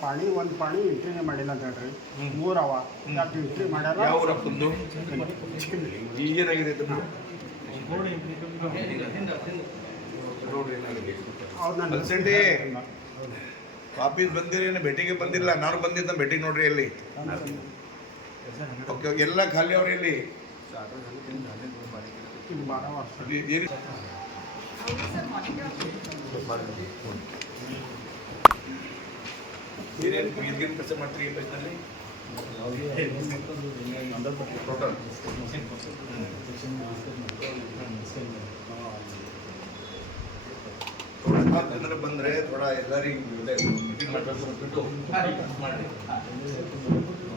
ಪಾಣಿ ಒಂದು ಪಾಣಿ ಎಂಟ್ರಿನೇ ಮಾಡಿಲ್ಲ ಅಂತ ಹೇಳ್ರಿ. 3 ಅವ ಯಾಕೆ ಎಂಟ್ರಿ ಮಾಡ್ಯಾರ? ಯಾವ ರಪ್ಪಂದು ಈಗೇನಾಗಿದೆ ಅಲ್ಸಂಡಿ ಕಾಪಿ ಬಂದಿರೇನು ಭೇಟಿಗೆ ಬಂದಿಲ್ಲ. ನಾನು ಬಂದಿದ್ದ ಭೇಟಿಗೆ ನೋಡ್ರಿ ಅಲ್ಲಿ. ಓಕೆ ಎಲ್ಲ ಖಾಲಿ ಅವ್ರಿ ಇಲ್ಲಿ. ಏನೇನು ಈಗಿನ ಕೆಲಸ ಮಾಡ್ತೀರಿ ಈ ಬಸ್ನಲ್ಲಿ? ಟೋಟಲ್ ಜನರು ಬಂದರೆ ಥೋಡಾ ಎಲ್ಲರಿಗೂ ಮೀಟಿಂಗ್ ಮಾಡಬೇಕು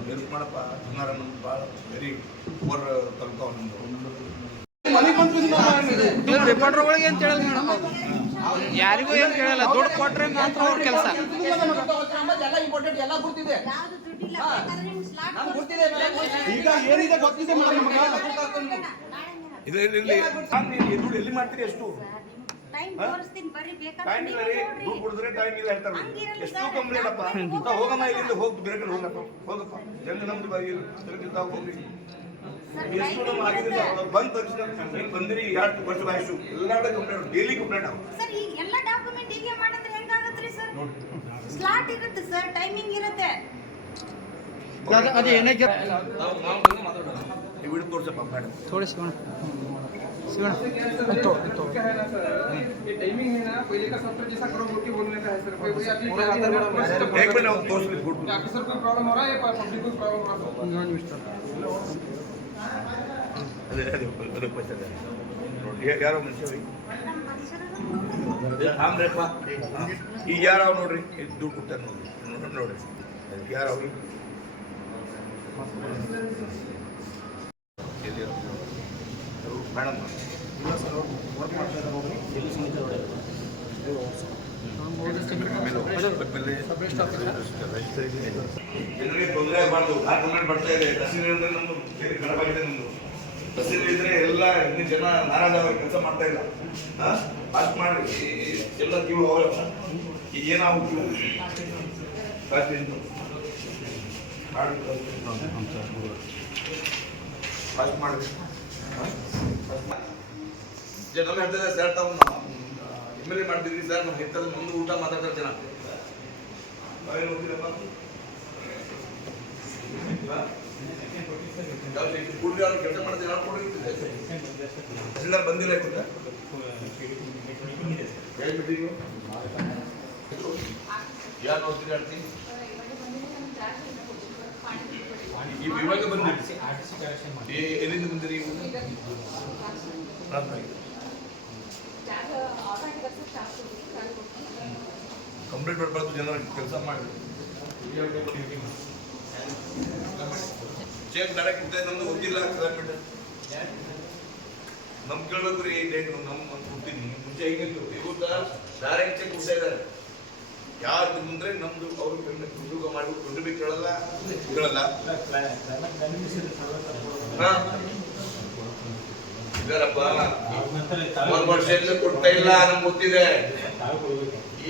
ಹೆಲ್ಪ್ ಮಾಡಪ್ಪ. ಸುಮಾರು ನಮ್ದು ಭಾಳ ವೆರಿ ಪೂರ್ ತಲುಪ ನಮ್ಮದು ರಿಪೋರ್ಟರ್ಗಳಿಗೆ ಅಂತ ಹೇಳಲ್ಲ ಯಾರಿಗೂ ಏನು ಕೇಳಲ್ಲ. ದುಡ್ಡು ಕೊಟ್ರೆ ಮಾತ್ರ ಅವ್ರ ಕೆಲಸ. ಈಗ ಏನಿದೆ ಗೊತ್ತಿದೆ ದುಡ್ಡು ಎಲ್ಲಿ ಮಾಡ್ತೀರಿ? ಎಷ್ಟು ಟೈಮ್ ಇಲ್ಲ ರೀ. ದುಡ್ಡು ಕೊಡಿದ್ರೆ ಟೈಮ್ ಇಲ್ಲ ಹೇಳ್ತಾರೆ. ಎಷ್ಟು ಕಂಪ್ಲೇಂಟ್ ಅಪ್ಪ. ಹೋಗಮ್ಮ ಇಲ್ಲಿಂದ ಹೋಗಿ ಬೇರೆ ಕಡೆ ಹೋಗಪ್ಪ ಜನ ನಮ್ದು ಹೋಗಿ ಎಷ್ಟು ನಮ್ಮ ಆಗಿದೆ ಬಂದ ತಕ್ಷಣ ನೀವು ಬಂದಿರಿ 2 ವರ್ಷ ಆಯ್ತು. ಎಲ್ಲ ಕಂಪ್ಲೇಂಟ್ ಡೈಲಿ ಕಂಪ್ಲೇಂಟ್ ಆಗ ಸರ್. ಈಗ ಎಲ್ಲ ಡಾಕ್ಯುಮೆಂಟ್ ಹೀಗೆ ಮಾಡಿದ್ರೆ ಹೆಂಗಾಗತ್ರಿ ಸರ್? ಸ್ಲಾಟ್ ಇರುತ್ತೆ ಸರ್, ಟೈಮಿಂಗ್ ಇರುತ್ತೆ. ಅದು ಏನಕ್ಕೆ ವಿಡಿಯೋ ತೋರ್ಸಪ್ಪ ಮೇಡಮ್. थोड़े सिवण टाइमिंग है ना पहले का सॉफ्टवेयर जैसा करो बोल के बोलने का है सर. कोई आपकी एक मिनट हम तोर्स ली फोटो. आपको सर कोई प्रॉब्लम हो रहा है या पब्लिक को प्रॉब्लम हो रहा है? अरे पैसा दे ನೋಡಿ ಯಾರೋ ಮನುಷ್ಯ ಹೋಗಿ ಆಮ್ರಪ್ಪ ಈಗ ಯಾರು ನೋಡ್ರಿ ದುಡ್ಡು ಕೊಡ್ತಾರೆ ನೋಡ್ರಿ ಯಾರು ಹೋಗಿ ಮೇಡಮ್ ಜನರಿಗೆ ತೊಂದರೆ ಆಗಬಾರ್ದು. ಡಾಕ್ಯುಮೆಂಟ್ ಬರ್ತಾ ಇದೆ. ತಹಸೀಲ್ ಅಂದ್ರೆ ನಮ್ದು ಕಡಪಾಗಿದೆ. ನಮ್ದು ತಹಸೀಲ್ ಇದ್ರೆ ಎಲ್ಲ ಇನ್ನು ಜನ ನಾರಾಜ ಅವ್ರಿಗೆ ಕೆಲಸ ಮಾಡ್ತಾ ಇಲ್ಲ. ಅಷ್ಟು ಮಾಡಿ ಎಲ್ಲ ಕಿವಿ ಹೋಗಲ್ಲ. ಏನಾಗುತ್ತೆ ಫಾಸ್ಟ್ ಮಾಡಿ ಜನ ಹೇಳ್ತಾರೆ ಸರ್ ತಾವು MLA ಮಾಡ್ತಿದ್ವಿ ಸರ್. ನಾವು ಹಿತ್ತಲ್ಲಿ ಮುಂದೆ ಊಟ ಮಾತಾಡ್ತಾರೆ ಜನ. ನಾವೇನು ಹೋಗ್ತೀರಪ್ಪ ಕೂಡಲೇ ಅವ್ರು ಕೆಲಸ ಮಾಡ್ತೀವಿ. ನಾನು ಕೊಡಿರ್ತಿದ್ದೆ ತಹಸೀಲ್ದಾರ್ ಬಂದಿಲ್ಲ. ಹೇಳ್ಬಿಟ್ಟಿರು ಯಾರು ನೋಡ್ತೀರಿ ಆಡ್ತೀನಿ ಇವಾಗ ಬಂದಿರಿ. ಎಲ್ಲಿಂದ ಬಂದಿರಿ? ಕಂಪ್ಲೀಟ್ ಮಾಡಬಾರ್ದು. ಜನರ ಕೆಲಸ ಮಾಡಿ ಚೆಕ್ ಡೈರೆಕ್ಟ್ ಕೊಡ್ತಾ ನಮ್ದು ಗೊತ್ತಿಲ್ಲ. ನಮ್ ಕೇಳ್ಬೇಕು ರೀ ಡೇಟ್ ನಮ್ ಕೊಡ್ತೀನಿ. ಮುಂಚೆ ಹೇಗಿತ್ತು ಇವತ್ತ ಡೈರೆಕ್ಟ್ ಚೆಕ್ ಕೊಡ್ತಾ ಇದ್ದಾರೆ. ಯಾರು ಮುಂದ್ರೆ ನಮ್ದು ಅವರು ಉದ್ಯೋಗ ಮಾಡ್ಬೇಕು. ದುಡ್ಡು ಬೇಕು ಕೇಳಲ್ಲ. ಇದಾರಪ್ಪ 1 ವರ್ಷದಿಂದ ಕೊಡ್ತಾ ಇಲ್ಲ. ನಮ್ಗೆ ಗೊತ್ತಿದೆ. ಈ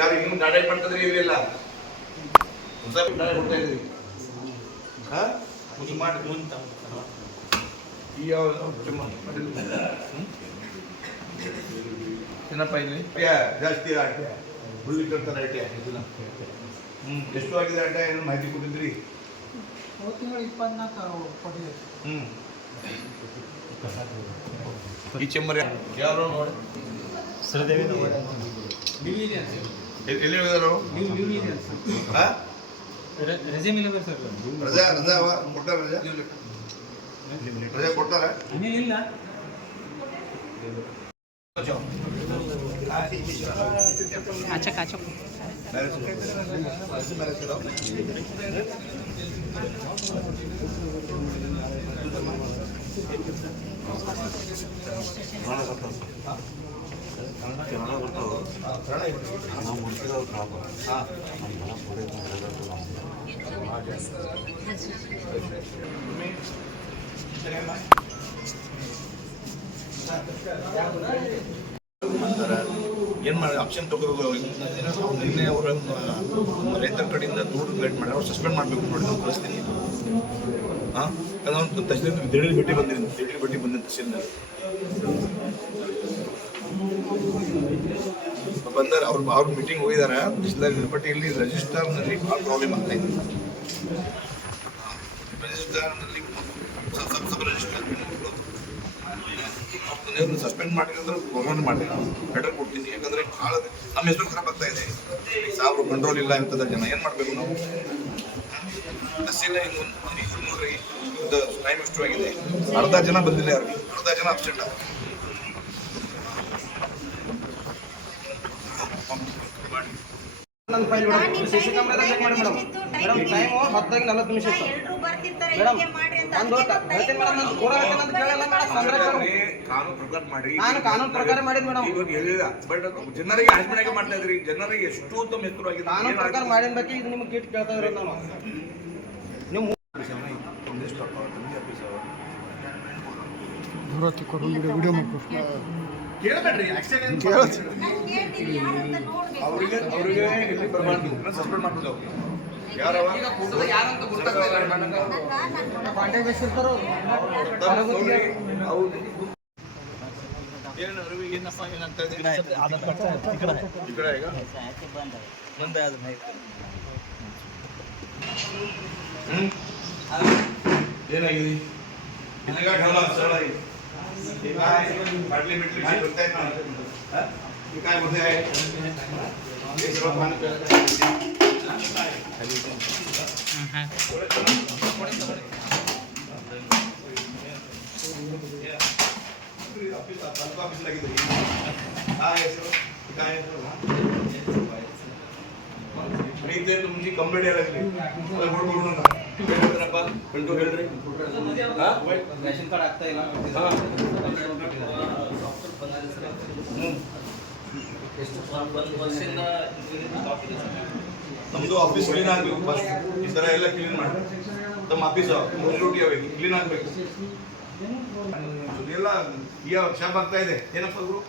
ಯಾರು ಇನ್ನೂ ಡಾಟಾ ಮಾಡ್ತಿದ್ರೆ ಇರಲಿಲ್ಲ. ಹೊಸ ಡಾಟಾ ಕೊಡ್ತಾ ಇದ್ವಿ. ಏನಪ್ಪ ಇಲ್ಲಿ ಜಾಸ್ತಿ ಆಟ ಹುಳ್ಳಿ ಕಟ್ತಾರೆ ಐಟೆ ಇದನ್ನ. ಎಷ್ಟು ಆಗಿದೆ ಆಟ? ಏನು ಮಾಹಿತಿ ಕೊಟ್ಟಿದ್ರಿ? 24 ಕೊಟ್ಟಿದೆ. ಈ ಚೆಂಬರ್ ಯಾರು ನೋಡಿ ಶ್ರೀದೇವಿ ಎಲ್ಲಿ ಹೋಗಿದಾರು? ರಜೆ ಮೇಲೆ ಸರ್. ರಜಾ ಕೊಟ್ಟಾರ? ರಜಾ ಕೊಟ್ಟಾರ? ಇಲ್ಲ. ಕಾಚಕ್ ಏನು ಮಾಡಿ ಆಪ್ಷನ್ ತಗೋಬೇಕು. ನಿನ್ನೆ ಅವರ ರೈತರ ಕಡೆಯಿಂದ ದುಡ್ಡು ಕಲೆಕ್ಟ್ ಮಾಡಿ ಅವ್ರು ಸಸ್ಪೆಂಡ್ ಮಾಡಬೇಕು ನೋಡಿ ನಾವು ಕಳಿಸ್ತೀನಿ. ಹಾಂ ಅದೊಂದು ತಹಸೀಲ್ ದಿಢೀರ್ ಭೇಟಿ ಬಂದಿದ್ದೀನಿ ತಹಸೀಲ್ನಲ್ಲಿ ಬಂದರೆ ಅವ್ರ ಮೀಟಿಂಗ್ ಹೋಗಿದ್ದಾರೆ ತಹಸೀಲ್ದಾರ್. ಬಟ್ ಇಲ್ಲಿ ರಿಜಿಸ್ಟರ್ನಲ್ಲಿ ಭಾಳ ಪ್ರಾಬ್ಲಮ್ ಆಗ್ತಾ ಇದೆ. ರಿಜಿಸ್ಟರ್ನಲ್ಲಿ ಸಬ್ ರಿಜಿಸ್ಟರ್ ಸಸ್ಪೆಂಡ್ ಮಾಡಿದ್ರೆ ಗೌರ್ಮೆಂಟ್ ಮಾಡಿ ಲೆಟರ್ ಕೊಡ್ತೀನಿ. ಯಾಕಂದರೆ ಭಾಳ ನಮ್ಮ ಹೆಸರು ಖರಾಬ್ ಆಗ್ತಾ ಇದೆ. ಸಾವಿರ ಕಂಟ್ರೋಲ್ ಇಲ್ಲ ಅಂತದ ಜನ ಏನು ಮಾಡಬೇಕು ನಾವು? ತಹಸೀಲ್ ನೋಡ್ರಿ ಟೈಮ್ ಎಷ್ಟು ಆಗಿದೆ, ಅರ್ಧ ಜನ ಬಂದಿಲ್ಲ, ಅವ್ರಿಗೆ ಅರ್ಧ ಜನ ಅಬ್ಸೆಂಟ್ ಆಗ ನನ್ನ file madam CC camera check ಮಾಡಿ ಮೇಡಮ್. ಮೇಡಮ್ ಟೈಮು 10:40 ನಿಮಿಷ ಇತ್ತು ಎಲ್ರು ಬರ್ತಿರ್ತಾರೆ ಮೇಡಮ್. ಹೀಗೆ ಮಾಡ್ರಿ ಅಂತ ನಂದು ಹೇಳ್ತೀನಿ ಮೇಡಮ್, ನಾನು ಕೂಡ ಹೇಳ್ತೀನಿ ಅಂತ ಕೇಳಲ್ಲ ಮೇಡಮ್. ಕಾನೂನು ಪ್ರಕಾರ ಮಾಡಿ. ನಾನು ಕಾನೂನು ಪ್ರಕಾರ ಮಾಡಿದ್ ಮೇಡಮ್. ಇವಾಗ ಹೇಳಿಲ್ಲ ಬಟ್ ಜನರಿಗೆ ಹಂಚ್ಮಣೆಗೆ ಮಾಡ್ತಾ ಇದ್ರಿ. ಜನರಿಗೆ ಎಷ್ಟು ತಮ್ಮ ಹೆಸರು ಆಗಿದೆ. ಕಾನೂನು ಪ್ರಕಾರ ಮಾಡಿದ ಬಗ್ಗೆ ಇದು ನಿಮ್ಗೆ ಕಿಟ್ ಕೇಳ್ತಾ ಇರೋದು ನಾವು. ನೀವು ವಿಡಿಯೋ ಮಾಡ್ಕೊ ಕೇಳಬೇಡ್ರಿ ಆಕ್ಷನ್ ಏನು ನಾನು ಕೇಳ್ತೀನಿ ಯಾರಂತ ನೋಡ್ಬೇಕು. ಅವ್ರಿಗೆ ಇಲ್ಲಿ ಬರಬಾರ್ದು, ಸಸ್ಪೆಂಡ್ ಮಾಡ್ಬೋದು ಅವ್ರಿಗೆ. ಯಾರವ ಈಗ ಫೋಟೋದಾಗ ಯಾರಂತ ಗೊತ್ತಾಗ್ತಾ ಇಲ್ಲ ಮೇಡಮ್. ಕಾಂಟ್ಯಾಕ್ಟ್ ಬೇಸ್ ಇರ್ತಾರೋ ನೋಡಿ ಹೌದು. ಏನಪ್ಪ ಏನಂತ ಈ ಕಡೆ ಈಗ ಏನಾಗಿದೆ ನಿನಗ ढोला सरळ आहे हे काय बाटली बिटली काय बोलताय ना हे काय बोलताय हे सर्व पाणी ऑफिस लगी काय काय इथे तुमची कंप्लेंट यायला लागली मला गोड बोलू नका ಹೇಳ್ರಪ್ಪ ಕಂಟು ಹೇಳ್ರಿ ರೇಷನ್ ಕಾರ್ಡ್ ಆಗ್ತಾ ಇಲ್ಲ. ನಮ್ದು ಆಫೀಸ್ ಕ್ಲೀನ್ ಆಗಬೇಕು ಫಸ್ಟ್. ಈ ಥರ ಎಲ್ಲ ಕ್ಲೀನ್ ಮಾಡಿ ತಮ್ಮ ಆಫೀಸ್ ಡ್ಯೂಟಿ ಆಗಬೇಕು, ಕ್ಲೀನ್ ಆಗಬೇಕು. ಎಲ್ಲ ಈಗ ಶಾಪ್ ಆಗ್ತಾ ಇದೆ. ಏನಪ್ಪ ಗುರು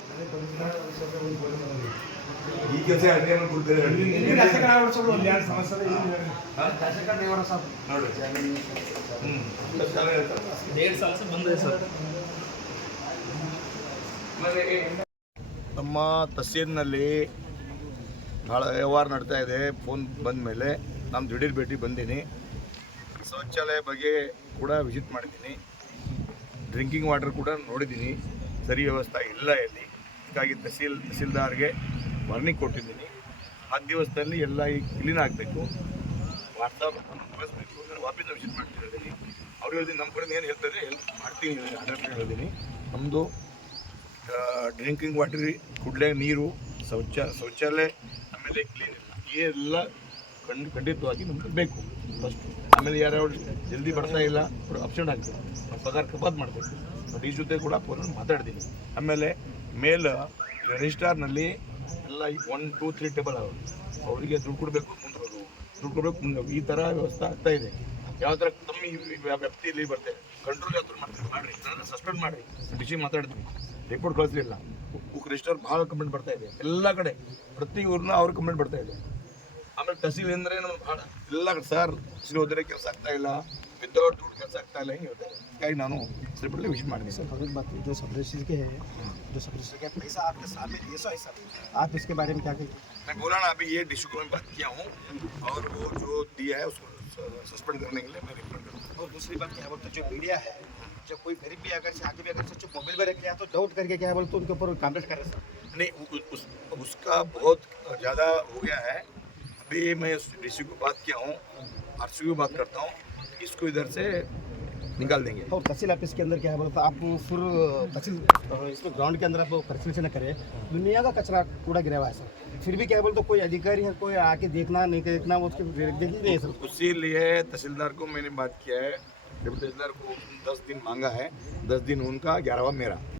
ಈ ಕೆಲಸ ಅಡುಗೆ ಕೊಡ್ತಾರೆ ನೋಡ್ರಿ. ನಮ್ಮ ತಹಸೀಲ್ನಲ್ಲಿ ಭಾಳ ವ್ಯವಹಾರ ನಡ್ತಾ ಇದೆ. ಫೋನ್ ಬಂದ ಮೇಲೆ ನಾನು ದಿಢೀರ್ ಭೇಟಿ ಬಂದೀನಿ. ಶೌಚಾಲಯ ಬಗ್ಗೆ ಕೂಡ ವಿಸಿಟ್ ಮಾಡಿದ್ದೀನಿ. ಡ್ರಿಂಕಿಂಗ್ ವಾಟರ್ ಕೂಡ ನೋಡಿದ್ದೀನಿ, ಸರಿ ವ್ಯವಸ್ಥೆ ಇಲ್ಲ ಇಲ್ಲಿ. ಹೀಗಾಗಿ ತಹಸೀಲ್ದಾರ್ಗೆ ವಾರ್ನಿಂಗ್ ಕೊಟ್ಟಿದ್ದೀನಿ. 10 ದಿವಸದಲ್ಲಿ ಎಲ್ಲ ಈಗ ಕ್ಲೀನ್ ಆಗಬೇಕು, ವಾಟ್ಸಪ್ ಕಳಿಸ್ಬೇಕು. ವಾಪಸ್ ವಿಸಿಟ್ ಮಾಡ್ತೀನಿ ಹೇಳಿದ್ದೀನಿ. ಅವ್ರು ಹೇಳಿದ್ದೀನಿ ನಮ್ಮ ಕಡೆ ಏನು ಹೇಳ್ತಾರೆ ಮಾಡ್ತೀನಿ ಆರ್ಡರ್ ಹೇಳಿದ್ದೀನಿ. ನಮ್ಮದು ಡ್ರಿಂಕಿಂಗ್ ವಾಟರ್, ಕುಡ್ಲೆ ನೀರು, ಶೌಚಾಲಯ ಆಮೇಲೆ ಕ್ಲೀನ್ ಎಲ್ಲ ಖಂಡಿತವಾಗಿ ನಮ್ಗೆ ಬೇಕು ಫಸ್ಟ್. ಆಮೇಲೆ ಯಾರ್ಯಾರು ಜಲ್ದಿ ಬರ್ತಾ ಇಲ್ಲ ಅವ್ರು ಅಬ್ಸೆಂಟ್ ಆಗ್ತದೆ, ಪಗಾರ ಕಪಾತ್ ಮಾಡಬೇಕು. ಈ ಜೊತೆ ಕೂಡ ಫೋನ್ ಮಾತಾಡ್ತೀನಿ. ಆಮೇಲೆ ಮೇಲ್ ರಿಜಿಸ್ಟಾರ್ನಲ್ಲಿ ಎಲ್ಲ 1, 2, 3 ಟೇಬಲ್ ಅವರಿಗೆ ದುಡ್ಡು ಕೊಡಬೇಕು, ಮುಂದೋರು ದುಡ್ಡು ಕೊಡಬೇಕು, ಮುಂದೋಗಿ ಈ ಥರ ವ್ಯವಸ್ಥೆ ಆಗ್ತಾ ಇದೆ. ಯಾವ ಥರ ತಮ್ಮ ವ್ಯಾಪ್ತಿಯಲ್ಲಿ ಬರ್ತೇವೆ ಕಂಟ್ರೋಲ್ ಯಾವ ಥರ ಮಾಡ್ತೀವಿ ಮಾಡಿರಿ, ನಾನು ಸಸ್ಪೆಂಡ್ ಮಾಡಿರಿ, ಡಿಸಿ ಮಾತಾಡ್ತೀನಿ. ರಿಪೋರ್ಟ್ ಕಳಿಸ್ಲಿಲ್ಲ. ರಿಜಿಸ್ಟರ್ ಭಾಳ ಕಂಪ್ಲೇಂಟ್ ಬರ್ತಾ ಇದೆ ಎಲ್ಲ ಕಡೆ, ಪ್ರತಿ ಊರಿನ ಅವ್ರ ಕಂಪ್ಲೇಂಟ್ ಬರ್ತಾ ಇದೆ. ಆಮೇಲೆ ತಹಸೀಲ್ ಅಂದರೆ ನಮ್ಗೆ ಭಾಳ ಎಲ್ಲ ಕಡೆ ಸರ್ ತಹಸೀಲ್ ಹೋದರೆ ಕೆಲಸ ಆಗ್ತಾ ಇಲ್ಲ, ವಿತೌಟ್ ದುಡ್ಡು ಕೆಲಸ ಆಗ್ತಾ ಇಲ್ಲ, ಹಿಂಗೆ ಹೇಳ್ತಾರೆ. ಹೀಗಾಗಿ ನಾನು ಸಿಲಿಪಲ್ಲಿ ವಿಶ್ ಮಾಡಿದ್ದೀನಿ ಸರ್. जो सब रजिस्टर के है, जो सब रजिस्टर के पैसा आपके सामने ये सो है सर, आप इसके बारे में क्या कहेंगे? मैं बोला ना अभी ये डिशू को मैं बात किया हूँ और वो जो दिया है उसको सस्पेंड करने के लिए मैं रिकमेंड करूँगा. और दूसरी बात क्या बोलते जो मीडिया है, जब कोई गरीब भी अगर से आके भी अगर से मोबाइल में रख लिया तो डाउट करके क्या बोलते उनके ऊपर कंप्लेंट कर रहे सर. नहीं उसका बहुत ज़्यादा हो गया है. अभी मैं डिशू को बात किया हूँ, आरसी को बात करता हूँ, इसको इधर से निकाल देंगे. और तहसील ऑफिस के अंदर क्या बोलता आप फिर तहसील इसमें ग्राउंड के अंदर आप परिशीलन करें, दुनिया का कचरा कूड़ा गिरा हुआ है सर, फिर भी क्या बोलते कोई अधिकारी है कोई आके देखना नहीं देखना वो उसके देखी नहीं सर. इसीलिए तहसीलदार को मैंने बात किया है. डिप्टी तहसीलदार को 10 दिन मांगा है, 10 दिन उनका, 11वां मेरा.